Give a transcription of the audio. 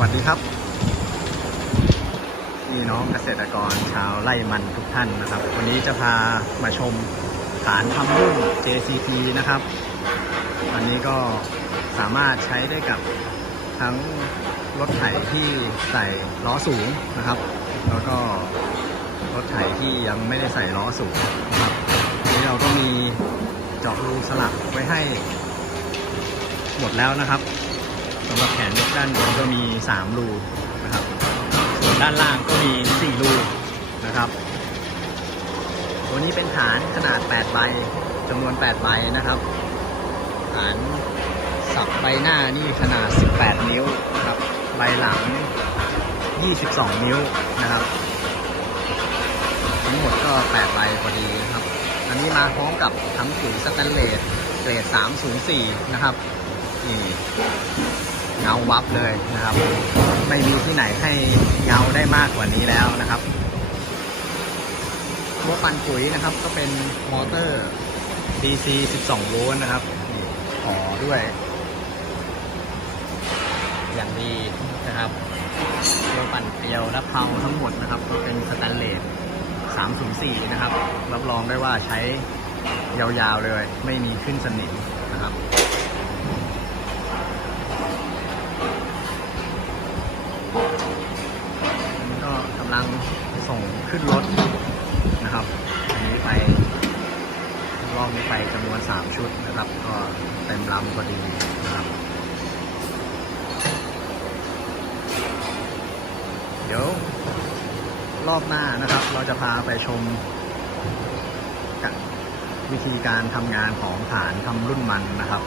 วัสดีครับพี่น้องเกษตรกรชาวไร่มันทุกท่านนะครับ วันนี้จะพามาชมฐานทำรุ่น JCT นะครับอันนี้ก็สามารถใช้ได้กับทั้งรถไถที่ใส่ล้อสูงนะครับ แล้วก็รถไถที่ยังไม่ได้ใส่ล้อสูงนะครับอันนี้เราก็มีเจาะรูสลักไว้ให้หมดแล้วนะครับ สำหรับแขนยกด้านบนก็มี 3 รูนะครับ ส่วนด้านล่างก็มี 4 รูนะครับ ตัวนี้เป็นฐานขนาด 8 ใบจำนวน 8 ใบนะครับ ฐานสับใบหน้านี่ขนาด 18 นิ้วนะครับ ใบหลัง 22 นิ้วนะครับ ทั้งหมดก็ 8 ใบพอดีนะครับ อันนี้มาพร้อมกับทั้งปุ๋ยสแตนเลสเกรด 304 นะครับ นี่ งาวับเลยนะครับ ไม่มีที่ไหนให้เงาได้มากกว่านี้แล้วนะครับตัวปั่นปุ๋ยนะครับ ก็เป็นมอเตอร์ DC 12 โวลต์นะครับนี่อด้วย อย่างดีนะครับตัวปั่นเกลียวและเพาทั้งหมดนะครับ ก็เป็นสแตนเลส304 นะครับ รับรองได้ว่าใช้ยาวๆเลย ไม่มีขึ้นสนิมนะครับ ส่งขึ้นรถนะครับ อันนี้ไปรอบนี้ไปจำนวน 3 ชุดนะครับ ก็เต็มลำพอดีนะครับ เดี๋ยวรอบหน้านะครับ เราจะพาไปชมวิธีการทำงานของฐานทำรุ่นมันนะครับ